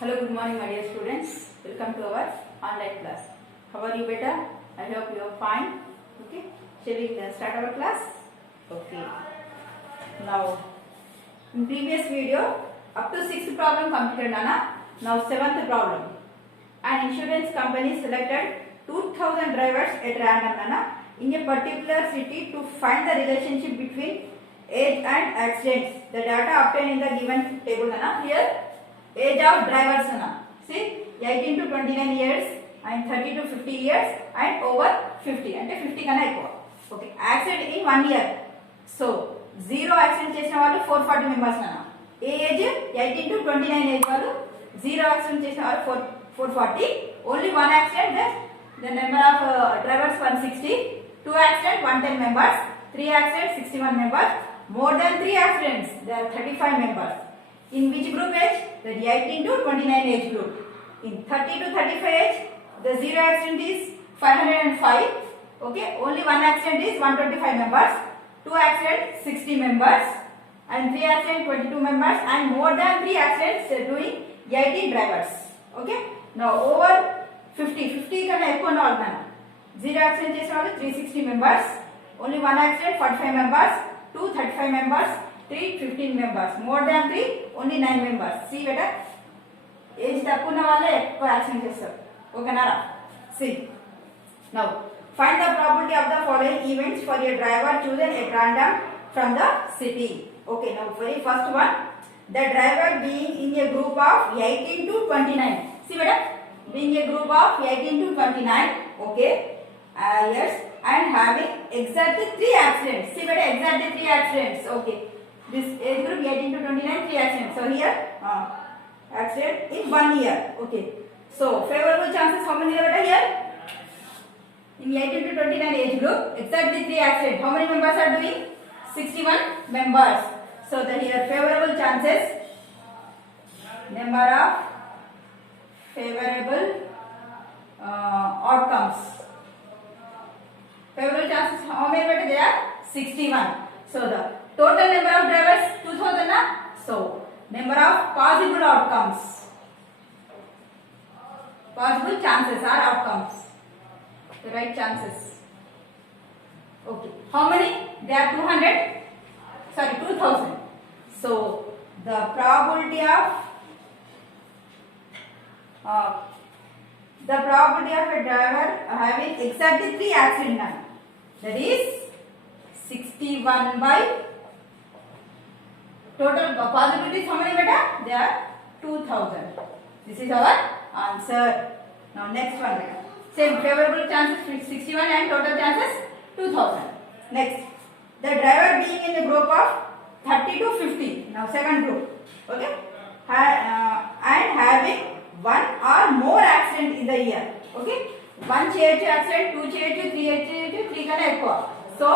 Hello, good morning, my dear students. Welcome to our online class. How are you, beta? I hope you are fine. Okay. Shall we start our class? Okay. Now, in previous video, up to sixth problem completed, Nana. Now seventh problem. An insurance company selected 2000 drivers at random, Nana, in a particular city to find the relationship between age and accidents. The data obtained in the given table, Nana. Here. Age of drivers see 18 to 29 years and 30 to 50 years and over 50 అంటే 50 కన్నా ఎక్కువ okay accident in 1 year so zero accident చేసిన వాళ్ళు 440 members age 18 to 29 age వాళ్ళు zero accident చేసిన వాళ్ళు 440 only one accident the number of drivers 160 two accident 110 members, three accidents 61 members, more than three accidents there are 35 members. In which group age? The 18 to 29 age group. In 30 to 35 age, the zero accident is 505. Okay, only one accident is 125 members, two accidents 60 members, and three accidents 22 members, and more than three accidents doing 18 drivers. Okay, now over 50 కన్నా ఎక్కువ ఉన్న వాళ్ళు zero accident చేసిన వాళ్ళు 360 members, only one accident 45 members, two 35 members, 3 15 members, more than 3 only 9 members. See beta, age తక్కువ ఉన్న వాళ్ళే ఎక్కువ యాక్సిడెంట్ చేస్తారు ఓకేనా see now find the probability of the following events for a driver chosen at random from the city. Okay, now very first one, the driver being in a group of 18 to 29. See beta, being a group of 18 to 29. Okay, yes, and having exactly 3 accidents. See beta, exactly 3 accidents. Okay, this age group 18 to 29, 3 accidents. So here accident in 1 year. Okay, so favorable chances how many are here? In 18 to 29 age group, exactly 3 accidents. How many members are doing? 61 members. So the here favorable chances, number of favorable outcomes. Favorable chances how many better they are? 61. So the total number of drivers 2000 na? So number of possible outcomes, possible chances are outcomes, the right chances. Okay, how many? They are 2000. So the probability of a driver having exactly 3 accidents, that is 61 by total possibilities how many beta? They are 2000. This is our answer. Now next one beta. Same favorable chances 61 and total chances 2000. Next, the driver being in a group of 30 to 50. Now second group. Okay, and having one or more accident in the year. Okay, one CH accident, two CH, three CH, three kana ekkuva. So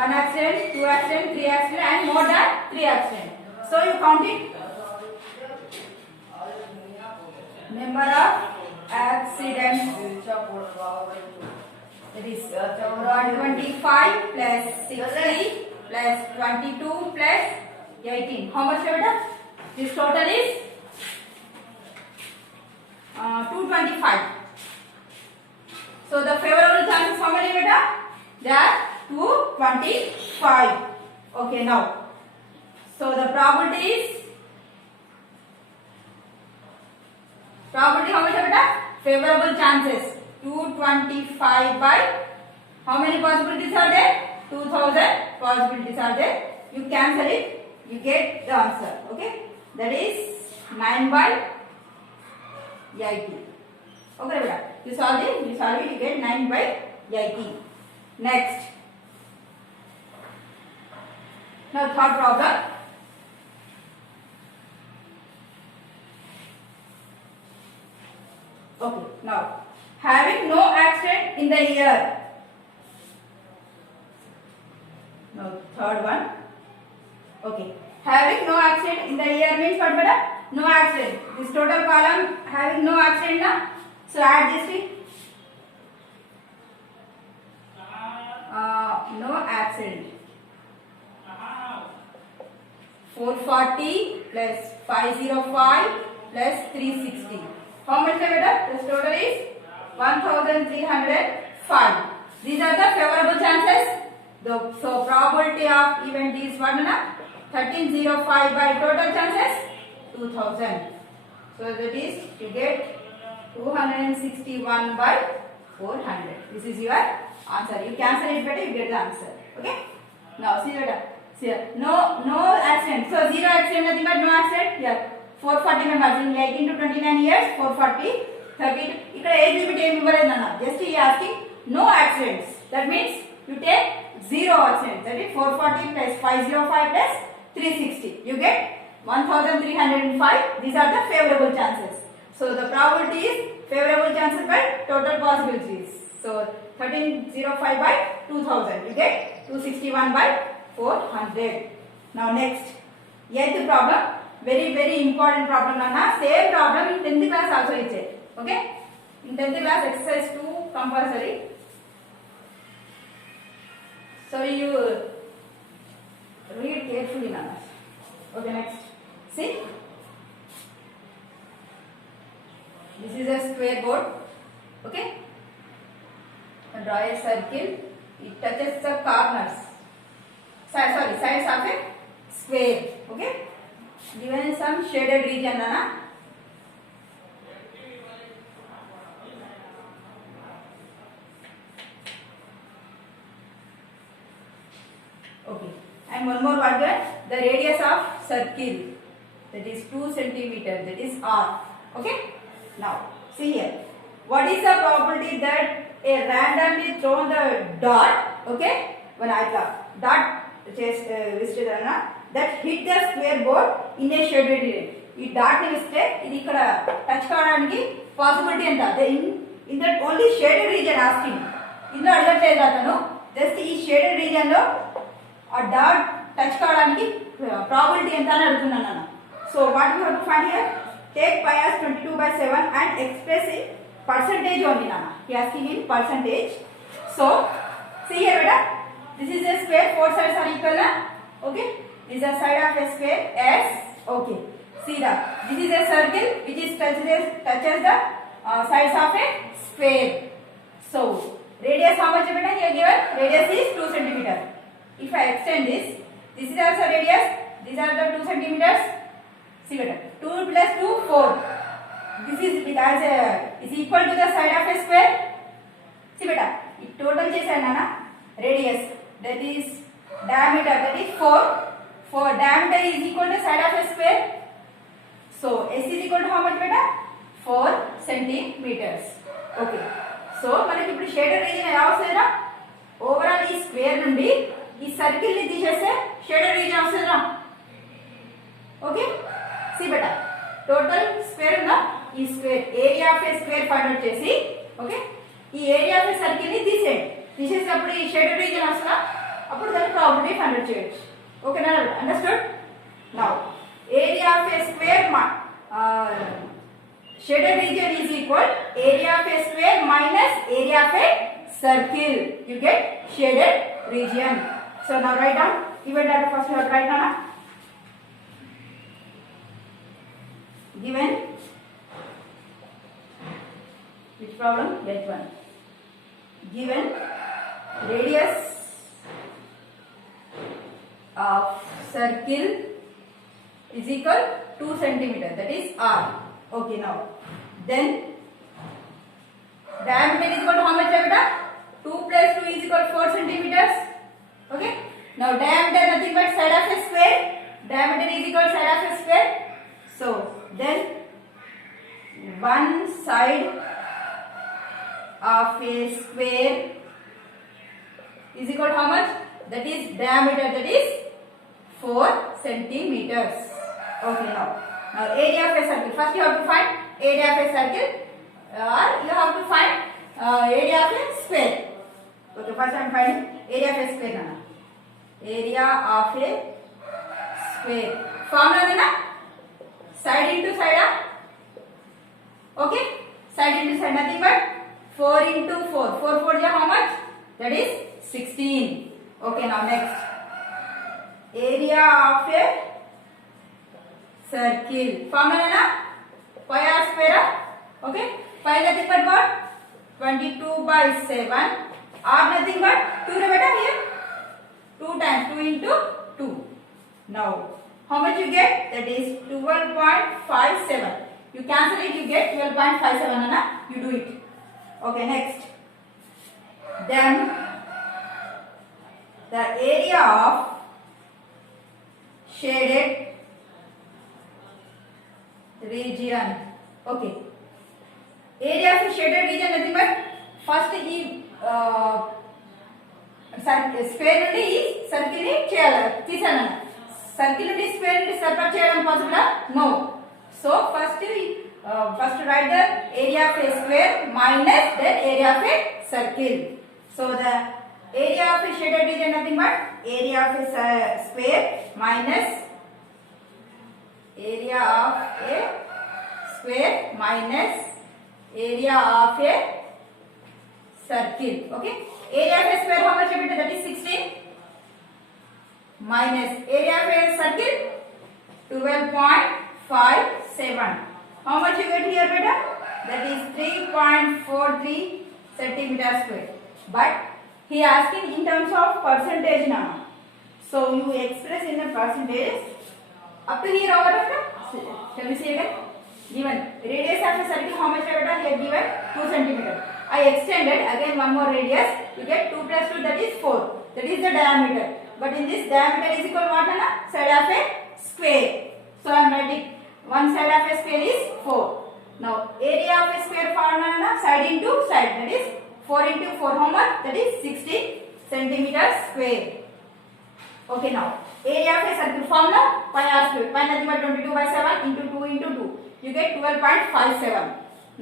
one accident, two accident, three accident, and more than 3 accident. So you count it. Number of accidents, that is 125 plus 60 plus 22 plus 18. How much beta? This total is 225. So the favorable chances how many beta? They are 225. Okay, now so the probability is how much beta? Favorable chances 225 by how many possibilities are there? 2000 possibilities are there. You cancel it, you get the answer. Okay, that is 9 by 80. Okay beta, you solve it, you get 9 by 80. Next, now third problem. Okay, now having no accident in the year. Now third one. Okay, having no accident in the year means what beta? No accident. This total column having no accident na? So add this thing. No accident. 440 plus 505 plus 360. How much beta? The total is 1305. These are the favorable chances. So probability of event is what? 1305 by total chances 2000. So that is you get 261 by 400. This is your answer. You cancel it better, you get the answer. Okay. Now see beta. See here. No accident. So zero accident, nothing but no accident. Here 440 members in 18 to 29 years. 440. 30. ఇక్కడ age limit ఏమి ఇవ్వలేదు అన్న. Just ఈ asking no accidents. That means you take zero accidents. That is 440 plus 505 plus 360. You get 1305. These are the favorable chances. So the probability is favorable chances by total possibilities. So 1305 by 2000. You get 261 by 400. Now next, 8th problem. Very important problem nana. Same problem in 10th class also iche. Okay? In 10th class exercise 2 compulsory. So you read carefully nana. Okay, next. See? This is a square board. Okay? Draw a circle. It touches the corners. Sides of a square. Okay? Given some shaded region nana. Okay. And one more word there. The radius of circle. That is 2 centimeters. That is R. Okay? Now, see here. What is the probability that a randomly thrown the dot, okay, when I dot that hit the square board in a shaded area. ఈ dot ని ఇస్తే ఇది ఇక్కడ touch కావడానికి possibility ఎంత? In that only shaded region asking. ఇందులో అడగట్లేదు అతను, జస్ట్ ఈ షేడెడ్ రీజియన్ లో ఆ డాట్ టచ్ కావడానికి ప్రాబిలిటీ ఎంత అని అడుగుతున్నాను అన్న. So what you have to find here? Take pi as 22/7 and express in percentage only nana. He asking in percentage. So see here beta. This is a square. 4 sides are equal na. Okay. This is the side of a square S. Okay. See that. This is a circle which is touches the sides of a square. So radius how much beta? Here given radius is 2 centimeters. If I extend this is also radius. These are the 2 centimeters. See beta. 2 plus 2 4. This is is equal to the side of a square. See beta. It total chesana na radius, that is diameter, that is 4. Diameter is equal to side of a square. So S is equal to how much beta? 4 centimeters. Okay. So మనకి ఇప్పుడు shaded region ఎలా వస్తుందా? Overall ఈ square నుండి ఈ circle ని తీసేస్తే shaded region వస్తుందా? Okay. See beta, total square ఉందా? ఈ square area of a square find out చేసి, ఓకే, ఈ ఏరియా ఆఫ్ ఏ సర్కిల్ ని తీసేసినప్పుడు ఈ షేడెడ్ రీజియన్ వస్తుందా? అప్పుడు దాని ప్రాబబిలిటీ ఫైండ్ అవుట్ చేయొచ్చు. ఓకేనా? Understood? Now area of a square shaded region is equal area of a square minus area of a circle. You get shaded region. So now write down. Given data first you have to write down. Given which problem? That one. Given radius of circle is equal 2 centimeters. That is R. Okay, now then diameter is equal to how much beta? 2 plus 2 is equal to 4 centimeters. Okay, now diameter nothing but side of a square. Diameter is equal to side of a square. So then one side of a square is equal to how much? That is diameter, that is 4 centimeters. Okay, now area of a circle. First you have to find area of a circle, or you have to find area of a square. Okay, first I am finding area of a square nana. Area of a square. Formula nana? Side into side. Okay, side into side, nothing but 4 into 4. 4 4 is how much? That is 16. Okay, now next area of a circle. Formula na? pi r square. Okay, pi nothing but what? 22/7. R nothing but 2 beta here. 2 times 2 into 2. Now, how much you get? That is 12.57. You cancel it, you get 12.57. Anna, you do it. Okay, next. Then the area of shaded region. Okay. Area of shaded region nothing but first square నుండి ఈ circle ని చేయాలి తీసాను circle నుండి square నుండి separate చేయడం possible no so first write the area of a square minus then area of a circle so the area of a shaded region nothing but area of a square minus area of a square minus area of a circle. Okay, area of a square how much beta? That is 16 minus area of a circle 12.57. How much you get here beta? That is 3.43 centimeter square. But he asking in terms of percentage now, so you express in the percentage up to here over. Shall we see again? Given radius of a circle how much beta? Here given 2 centimeter. I extended again one more radius. You get 2 plus 2, that is 4. That is the diameter. But in this diameter is equal to what? Side of a square. So I am writing one side of a square is 4. Now area of a square formula side into side, that is 4 into 4 how much? That is 16 centimeter square. Okay, now area of a circle formula pi r square. Pi nothing but 22/7 into 2 into 2. You get 12.57.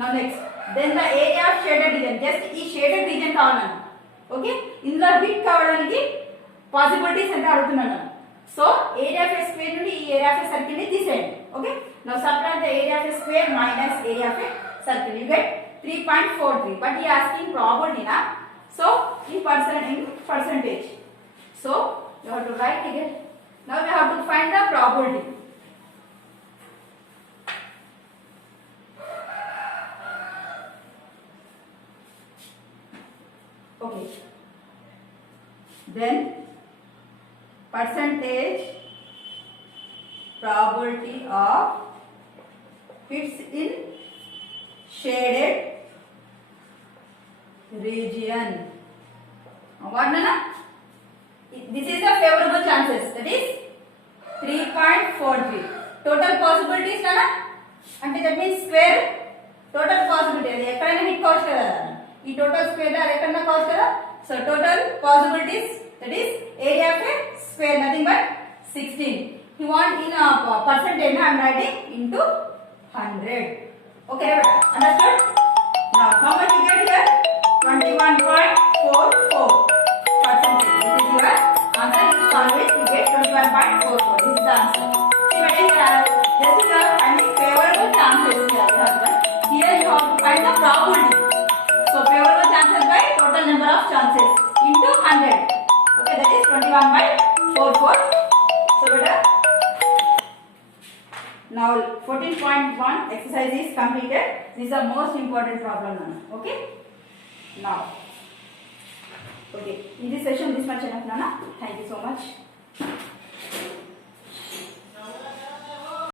Now next, then the area of shaded region. Just ఈ shaded region కావాలన్నా. Okay, ఇందులో hit కావడానికి possibilities ఎంత అడుగుతున్నాను. So area of a square నుండి ఈ area of a circle ని తీసేయండి. Okay, now subtract the area of a square minus area of a circle. You get 3.43. But he asking probability na. So in percentage. So you have to write it. Now we have to find the probability. Okay, then percentage probability of hits in shaded region. What Nana? This is the favorable chances, that is 3.43. Total possibilities Nana? Ante that means square total possibility. అది ఎక్కడైనా hit కావచ్చు కదా. ఈ total square అది ఎక్కడన్నా కావచ్చు కదా. So total possibilities that is area of a square nothing but 16. He want in percentage I am writing into 100. Okay, understood? Now how much you get here? 21.44 percentage. This is your answer. You solve it, you get 21.44. This is the answer. See what is here? Just you are finding favorable chances here. Here you have to find the probability. So favorable chances by total number of chances into 100. Okay, that is 21/44. So beta. Now 14.1 exercise is completed. This is the most important problem now. Okay. Now. Okay. In this session, this much enough, Nana. Thank you so much.